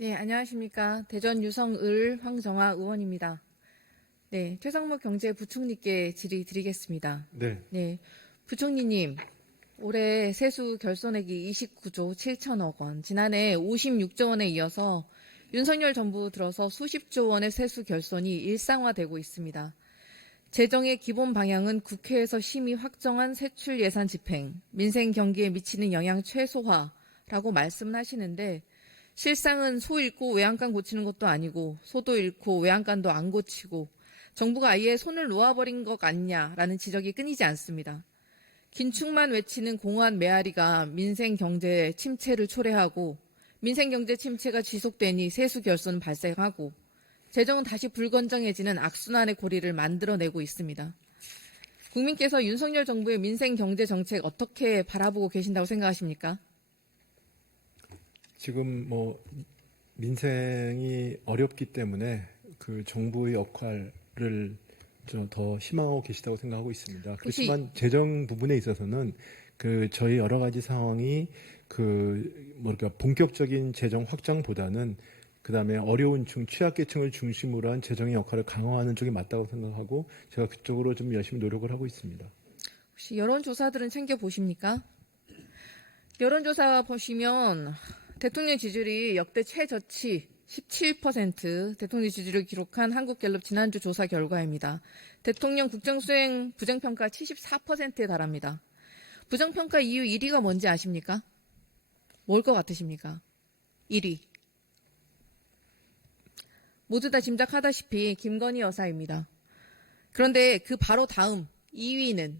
네, 안녕하십니까. 대전 유성을 황정화 의원입니다. 네, 최상목 경제부총리께 질의 드리겠습니다. 네. 부총리님, 올해 세수 결손액이 29조 7천억 원, 지난해 56조 원에 이어서 윤석열 정부 들어서 수십조 원의 세수 결손이 일상화되고 있습니다. 재정의 기본 방향은 국회에서 심의 확정한 세출 예산 집행, 민생 경기에 미치는 영향 최소화라고 말씀을 하시는데 실상은 소 잃고 외양간 고치는 것도 아니고 소도 잃고 외양간도 안 고치고 정부가 아예 손을 놓아버린 것 같냐라는 지적이 끊이지 않습니다. 긴축만 외치는 공허한 메아리가 민생 경제 침체를 초래하고 민생 경제 침체가 지속되니 세수 결손 발생하고 재정은 다시 불건전해지는 악순환의 고리를 만들어내고 있습니다. 국민께서 윤석열 정부의 민생 경제 정책 어떻게 바라보고 계신다고 생각하십니까? 지금 민생이 어렵기 때문에 그 정부의 역할을 더 희망하고 계시다고 생각하고 있습니다. 그렇지만 재정 부분에 있어서는 저희 여러 가지 상황이 본격적인 재정 확장보다는 그다음에 어려운 취약계층을 중심으로 한 재정의 역할을 강화하는 쪽이 맞다고 생각하고 제가 그쪽으로 좀 열심히 노력을 하고 있습니다. 혹시 여론조사들은 챙겨보십니까? 여론조사 보시면 대통령 지지율이 역대 최저치 17% 대통령 지지율을 기록한 한국갤럽 지난주 조사 결과입니다. 대통령 국정수행 부정평가 74%에 달합니다. 부정평가 이유 1위가 뭔지 아십니까? 뭘 것 같으십니까? 1위. 모두 다 짐작하다시피 김건희 여사입니다. 그런데 그 바로 다음 2위는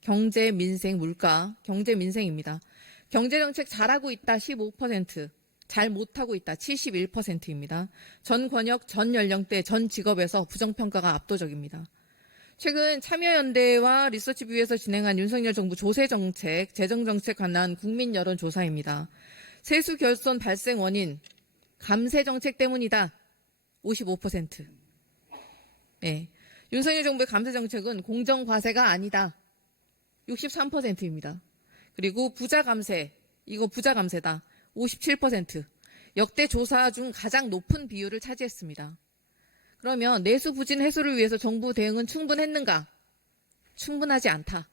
경제, 민생, 물가, 경제, 민생입니다. 경제정책 잘하고 있다 15%, 잘 못하고 있다 71%입니다. 전 권역, 전 연령대, 전 직업에서 부정평가가 압도적입니다. 최근 참여연대와 리서치뷰에서 진행한 윤석열 정부 조세정책, 재정정책 관한 국민 여론조사입니다. 세수 결손 발생 원인, 감세정책 때문이다 55%. 윤석열 정부의 감세정책은 공정과세가 아니다 63%입니다. 그리고 부자 감세, 이거 부자 감세다. 57%. 역대 조사 중 가장 높은 비율을 차지했습니다. 그러면 내수 부진 해소를 위해서 정부 대응은 충분했는가? 충분하지 않다.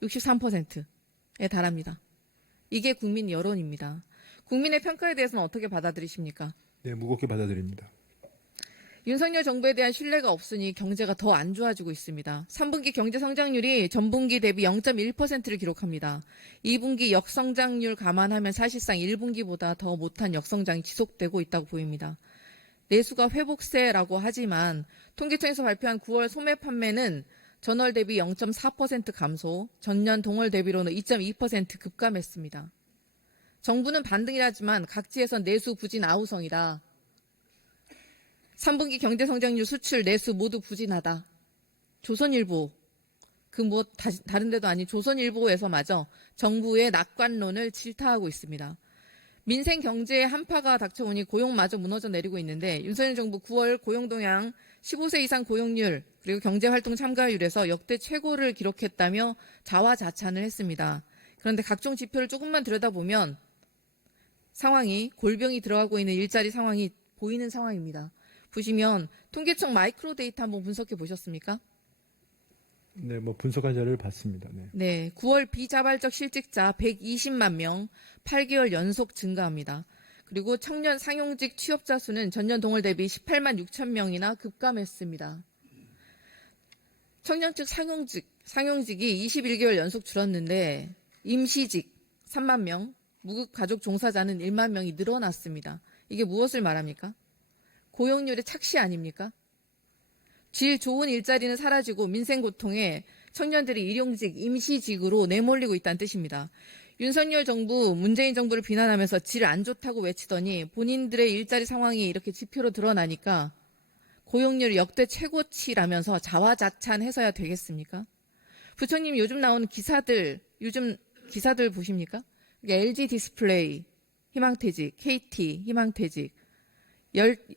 63%에 달합니다. 이게 국민 여론입니다. 국민의 평가에 대해서는 어떻게 받아들이십니까? 네, 무겁게 받아들입니다. 윤석열 정부에 대한 신뢰가 없으니 경제가 더 안 좋아지고 있습니다. 3분기 경제 성장률이 전분기 대비 0.1%를 기록합니다. 2분기 역성장률 감안하면 사실상 1분기보다 더 못한 역성장이 지속되고 있다고 보입니다. 내수가 회복세라고 하지만 통계청에서 발표한 9월 소매 판매는 전월 대비 0.4% 감소, 전년 동월 대비로는 2.2% 급감했습니다. 정부는 반등이라지만 각지에서 내수 부진 아우성이다. 3분기 경제성장률 수출 내수 모두 부진하다. 조선일보, 다른 데도 아닌 조선일보에서마저 정부의 낙관론을 질타하고 있습니다. 민생 경제의 한파가 닥쳐오니 고용마저 무너져 내리고 있는데 윤석열 정부 9월 고용동향 15세 이상 고용률 그리고 경제활동 참가율에서 역대 최고를 기록했다며 자화자찬을 했습니다. 그런데 각종 지표를 조금만 들여다보면 상황이 골병이 들어가고 있는 일자리 상황이 보이는 상황입니다. 보시면 통계청 마이크로 데이터 한번 분석해 보셨습니까? 네, 분석한 자료를 봤습니다. 네, 9월 비자발적 실직자 120만 명, 8개월 연속 증가합니다. 그리고 청년 상용직 취업자 수는 전년 동월 대비 18만 6천 명이나 급감했습니다. 청년 측 상용직이 21개월 연속 줄었는데 임시직 3만 명, 무급 가족 종사자는 1만 명이 늘어났습니다. 이게 무엇을 말합니까? 고용률의 착시 아닙니까? 질 좋은 일자리는 사라지고 민생 고통에 청년들이 일용직, 임시직으로 내몰리고 있다는 뜻입니다. 윤석열 정부, 문재인 정부를 비난하면서 질 안 좋다고 외치더니 본인들의 일자리 상황이 이렇게 지표로 드러나니까 고용률 역대 최고치라면서 자화자찬해서야 되겠습니까? 부총님 요즘 나오는 기사들 보십니까? LG 디스플레이 희망퇴직, KT 희망퇴직,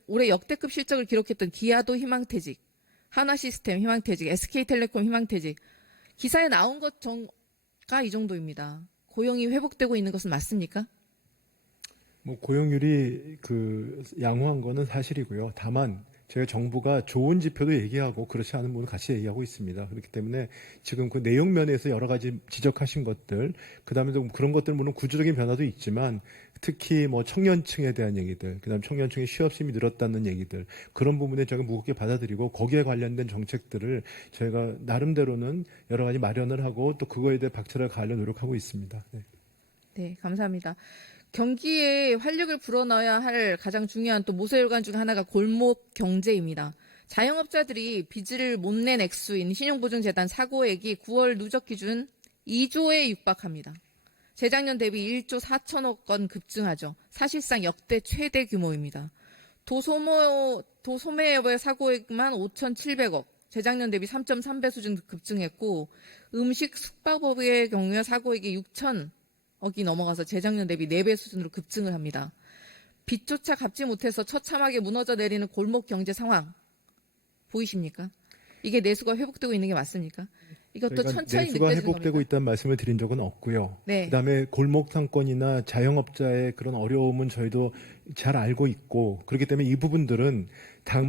올해 역대급 실적을 기록했던 기아도 희망퇴직, 하나시스템 희망퇴직, SK텔레콤 희망퇴직. 기사에 나온 것가 이 정도입니다. 고용이 회복되고 있는 것은 맞습니까? 뭐 고용률이 양호한 거는 사실이고요. 다만 제가 정부가 좋은 지표도 얘기하고 그렇지 않은 부분은 같이 얘기하고 있습니다. 그렇기 때문에 지금 그 내용 면에서 여러 가지 지적하신 것들, 그다음에 좀 그런 것들 물론 구조적인 변화도 있지만 특히 뭐 청년층에 대한 얘기들, 그다음 청년층의 취업심이 늘었다는 얘기들, 그런 부분에 저희가 무겁게 받아들이고 거기에 관련된 정책들을 저희가 나름대로는 여러 가지 마련을 하고 또 그거에 대해 박차를 가하려 노력하고 있습니다. 네. 네, 감사합니다. 경기에 활력을 불어넣어야 할 가장 중요한 또 모세혈관 중 하나가 골목 경제입니다. 자영업자들이 빚을 못 낸 액수인 신용보증재단 사고액이 9월 누적 기준 2조에 육박합니다. 재작년 대비 1조 4천억 원 급증하죠. 사실상 역대 최대 규모입니다. 도소매업의 사고액만 5,700억, 재작년 대비 3.3배 수준 급증했고 음식 숙박업의 경우에 사고액이 6천억이 넘어가서 재작년 대비 4배 수준으로 급증을 합니다. 빚조차 갚지 못해서 처참하게 무너져 내리는 골목 경제 상황 보이십니까? 이게 내수가 회복되고 있는 게 맞습니까? 이것도 천천히 내수가 느껴지는 회복되고 겁니까? 있다는 말씀을 드린 적은 없고요. 네. 그다음에 골목 상권이나 자영업자의 그런 어려움은 저희도 잘 알고 있고 그렇기 때문에 이 부분들은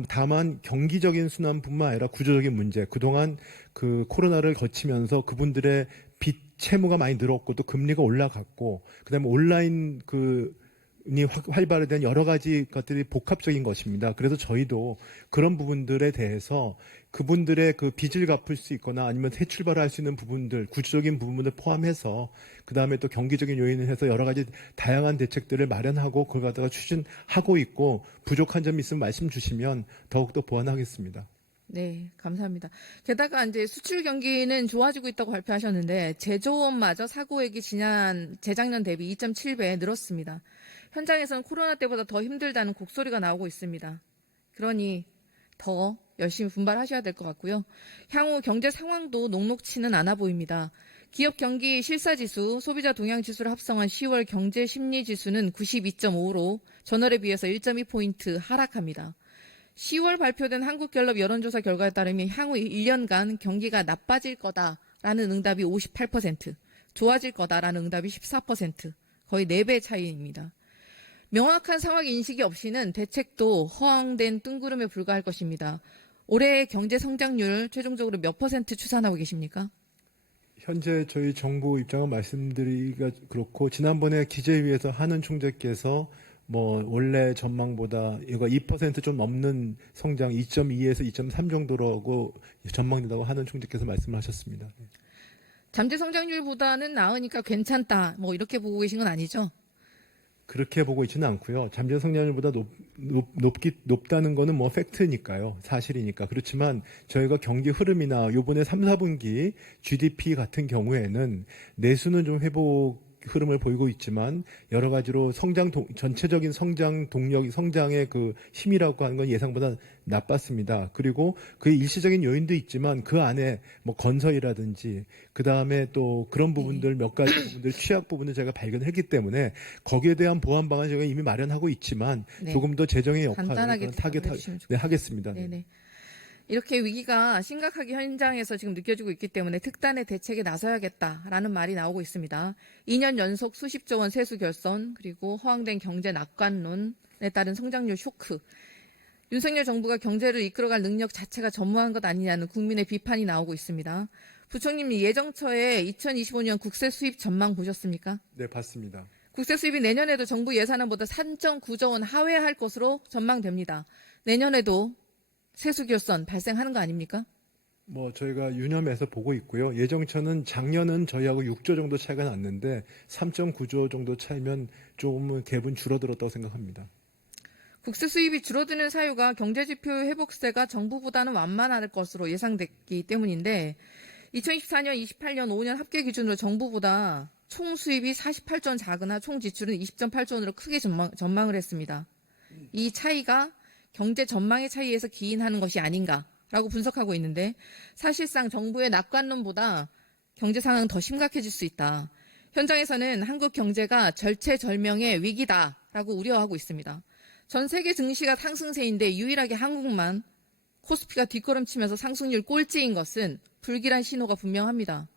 다만 경기적인 순환뿐만 아니라 구조적인 문제, 그동안 그 코로나를 거치면서 그분들의 빚 채무가 많이 늘었고 또 금리가 올라갔고 그다음에 온라인 이 활발화된 여러 가지 것들이 복합적인 것입니다. 그래서 저희도 그런 부분들에 대해서 그분들의 그 빚을 갚을 수 있거나 아니면 새 출발을 할 수 있는 부분들, 구조적인 부분을 포함해서 그 다음에 또 경기적인 요인을 해서 여러 가지 다양한 대책들을 마련하고 그걸 갖다가 추진하고 있고 부족한 점이 있으면 말씀 주시면 더욱더 보완하겠습니다. 네, 감사합니다. 게다가 이제 수출 경기는 좋아지고 있다고 발표하셨는데 제조업마저 사고액이 재작년 대비 2.7배 늘었습니다. 현장에서는 코로나 때보다 더 힘들다는 곡소리가 나오고 있습니다. 그러니 더 열심히 분발하셔야 될 것 같고요. 향후 경제 상황도 녹록치는 않아 보입니다. 기업 경기 실사지수, 소비자 동향지수를 합성한 10월 경제심리지수는 92.5로 전월에 비해서 1.2포인트 하락합니다. 10월 발표된 한국갤럽 여론조사 결과에 따르면 향후 1년간 경기가 나빠질 거다라는 응답이 58%, 좋아질 거다라는 응답이 14%, 거의 4배 차이입니다. 명확한 상황 인식이 없이는 대책도 허황된 뜬구름에 불과할 것입니다. 올해 경제 성장률 최종적으로 몇 % 추산하고 계십니까? 현재 저희 정부 입장을 말씀드리기가 그렇고 지난번에 기재위에서 한은 총재께서 뭐 원래 전망보다 이거 2%좀 넘는 성장 2.2에서 2.3 정도라고 전망된다고 한은 총재께서 말씀하셨습니다. 잠재 성장률보다는 나으니까 괜찮다. 뭐 이렇게 보고 계신 건 아니죠? 그렇게 보고 있지는 않고요. 잠재 성장률보다 높다는 거는 뭐 팩트니까요. 사실이니까. 그렇지만 저희가 경기 흐름이나 요번에 3, 4분기 GDP 같은 경우에는 내수는 좀 회복 흐름을 보이고 있지만 여러 가지로 전체적인 성장 동력, 성장의 그 힘이라고 하는 건 예상보다 나빴습니다. 그리고 그 일시적인 요인도 있지만 그 안에 뭐 건설이라든지 그 다음에 또 그런 부분들 몇 가지 부분들 취약 부분을 제가 발견했기 때문에 거기에 대한 보완 방안 저희가 이미 마련하고 있지만 네. 조금 더 재정의 간단하게 역할을 하겠습니다. 네네. 이렇게 위기가 심각하게 현장에서 지금 느껴지고 있기 때문에 특단의 대책에 나서야겠다라는 말이 나오고 있습니다. 2년 연속 수십조 원 세수 결손 그리고 허황된 경제 낙관론에 따른 성장률 쇼크. 윤석열 정부가 경제를 이끌어갈 능력 자체가 전무한 것 아니냐는 국민의 비판이 나오고 있습니다. 부총님 예정처에 2025년 국세 수입 전망 보셨습니까? 네, 봤습니다. 국세 수입이 내년에도 정부 예산안보다 3.9조 원 하회할 것으로 전망됩니다. 내년에도 세수 결손 발생하는 거 아닙니까? 뭐 저희가 유념해서 보고 있고요. 예정처는 작년은 저희하고 6조 정도 차이가 났는데 3.9조 정도 차이면 조금은 갭은 줄어들었다고 생각합니다. 국세 수입이 줄어드는 사유가 경제지표 회복세가 정부보다는 완만할 것으로 예상됐기 때문인데 2024년, 28년, 5년 합계 기준으로 정부보다 총 수입이 48조 원 작으나 총 지출은 20.8조 원으로 크게 전망을 했습니다. 이 차이가 경제 전망의 차이에서 기인하는 것이 아닌가라고 분석하고 있는데 사실상 정부의 낙관론보다 경제 상황은 더 심각해질 수 있다. 현장에서는 한국 경제가 절체절명의 위기다라고 우려하고 있습니다. 전 세계 증시가 상승세인데 유일하게 한국만 코스피가 뒷걸음치면서 상승률 꼴찌인 것은 불길한 신호가 분명합니다.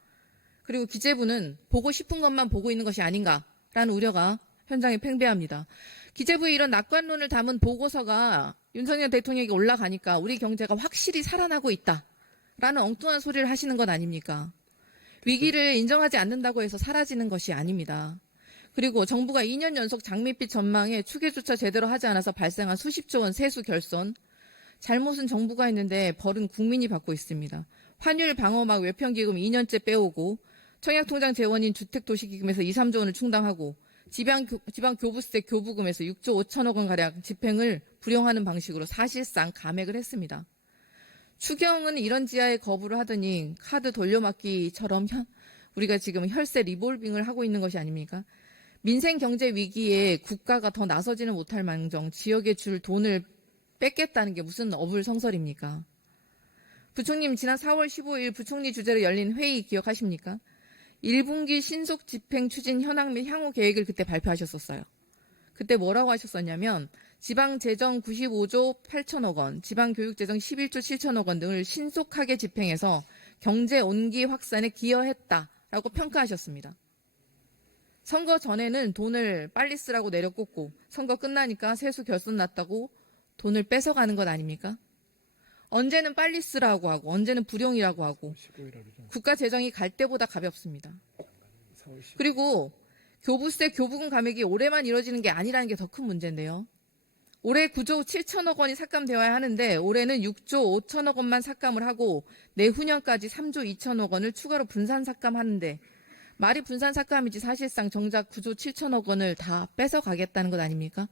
그리고 기재부는 보고 싶은 것만 보고 있는 것이 아닌가라는 우려가 현장에 팽배합니다. 기재부의 이런 낙관론을 담은 보고서가 윤석열 대통령에게 올라가니까 우리 경제가 확실히 살아나고 있다라는 엉뚱한 소리를 하시는 것 아닙니까? 위기를 인정하지 않는다고 해서 사라지는 것이 아닙니다. 그리고 정부가 2년 연속 장밋빛 전망에 추계조차 제대로 하지 않아서 발생한 수십조 원 세수 결손, 잘못은 정부가 했는데 벌은 국민이 받고 있습니다. 환율 방어막 외평기금 2년째 빼오고 청약통장 재원인 주택도시기금에서 2, 3조 원을 충당하고 지방교부세 교부금에서 6조 5천억 원가량 집행을 불용하는 방식으로 사실상 감액을 했습니다. 추경은 이런 지하에 거부를 하더니 카드 돌려막기처럼 우리가 지금 혈세 리볼빙을 하고 있는 것이 아닙니까? 민생 경제 위기에 국가가 더 나서지는 못할 망정 지역에 줄 돈을 뺏겠다는 게 무슨 어불성설입니까? 부총님 지난 4월 15일 부총리 주재로 열린 회의 기억하십니까? 1분기 신속 집행 추진 현황 및 향후 계획을 그때 발표하셨었어요. 그때 뭐라고 하셨었냐면 지방재정 95조 8천억 원, 지방교육재정 11조 7천억 원 등을 신속하게 집행해서 경제 온기 확산에 기여했다라고 평가하셨습니다. 선거 전에는 돈을 빨리 쓰라고 내려꽂고 선거 끝나니까 세수 결손 났다고 돈을 뺏어가는 것 아닙니까? 언제는 빨리 쓰라고 하고 언제는 불용이라고 하고 국가 재정이 갈 때보다 가볍습니다. 그리고 교부세 교부금 감액이 올해만 이루어지는 게 아니라는 게 더 큰 문제인데요. 올해 9조 7천억 원이 삭감되어야 하는데 올해는 6조 5천억 원만 삭감을 하고 내후년까지 3조 2천억 원을 추가로 분산 삭감하는데 말이 분산 삭감이지 사실상 정작 9조 7천억 원을 다 뺏어가겠다는 것 아닙니까?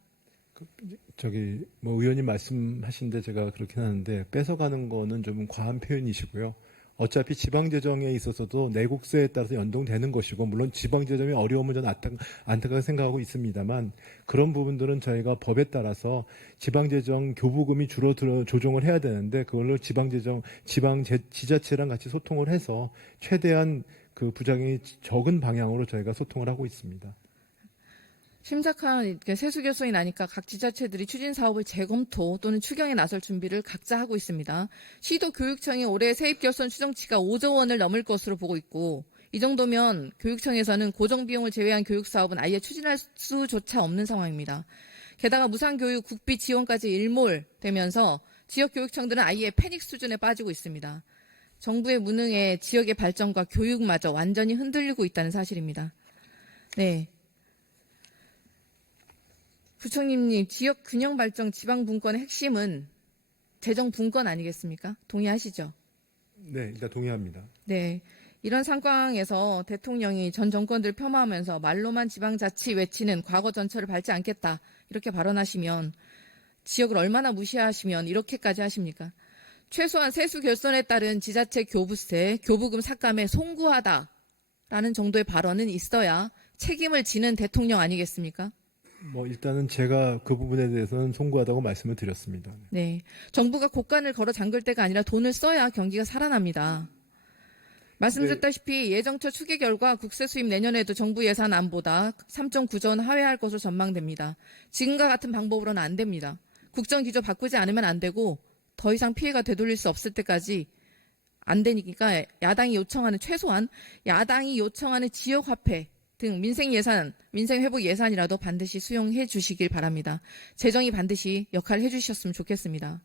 의원님 말씀하신데 제가 그렇긴 하는데 뺏어가는 거는 좀 과한 표현이시고요. 어차피 지방재정에 있어서도 내국세에 따라서 연동되는 것이고 물론 지방재정의 어려움은 저는 안타깝게 생각하고 있습니다만 그런 부분들은 저희가 법에 따라서 지방재정 교부금이 줄어들어 조정을 해야 되는데 그걸로 지자체랑 같이 소통을 해서 최대한 그 부작용이 적은 방향으로 저희가 소통을 하고 있습니다. 심각한 세수 결손이 나니까 각 지자체들이 추진 사업을 재검토 또는 추경에 나설 준비를 각자 하고 있습니다. 시도 교육청이 올해 세입 결손 추정치가 5조 원을 넘을 것으로 보고 있고 이 정도면 교육청에서는 고정 비용을 제외한 교육 사업은 아예 추진할 수조차 없는 상황입니다. 게다가 무상교육 국비 지원까지 일몰되면서 지역 교육청들은 아예 패닉 수준에 빠지고 있습니다. 정부의 무능에 지역의 발전과 교육마저 완전히 흔들리고 있다는 사실입니다. 네. 부총리님, 지역 균형 발전 지방 분권의 핵심은 재정 분권 아니겠습니까? 동의하시죠? 네, 일단 동의합니다. 네. 이런 상황에서 대통령이 전 정권들 폄하하면서 말로만 지방자치 외치는 과거 전철을 밟지 않겠다 이렇게 발언하시면 지역을 얼마나 무시하시면 이렇게까지 하십니까? 최소한 세수 결손에 따른 지자체 교부세, 교부금 삭감에 송구하다라는 정도의 발언은 있어야 책임을 지는 대통령 아니겠습니까? 일단은 제가 그 부분에 대해서는 송구하다고 말씀을 드렸습니다. 네. 정부가 곳간을 걸어 잠글 때가 아니라 돈을 써야 경기가 살아납니다. 말씀드렸다시피 예정처 추계 결과 국세 수입 내년에도 정부 예산안보다 3.9조 원 하회할 것으로 전망됩니다. 지금과 같은 방법으로는 안 됩니다. 국정 기조 바꾸지 않으면 안 되고 더 이상 피해가 되돌릴 수 없을 때까지 안 되니까 최소한 야당이 요청하는 지역화폐 등 민생회복 예산이라도 반드시 수용해 주시길 바랍니다. 재정이 반드시 역할을 해 주셨으면 좋겠습니다.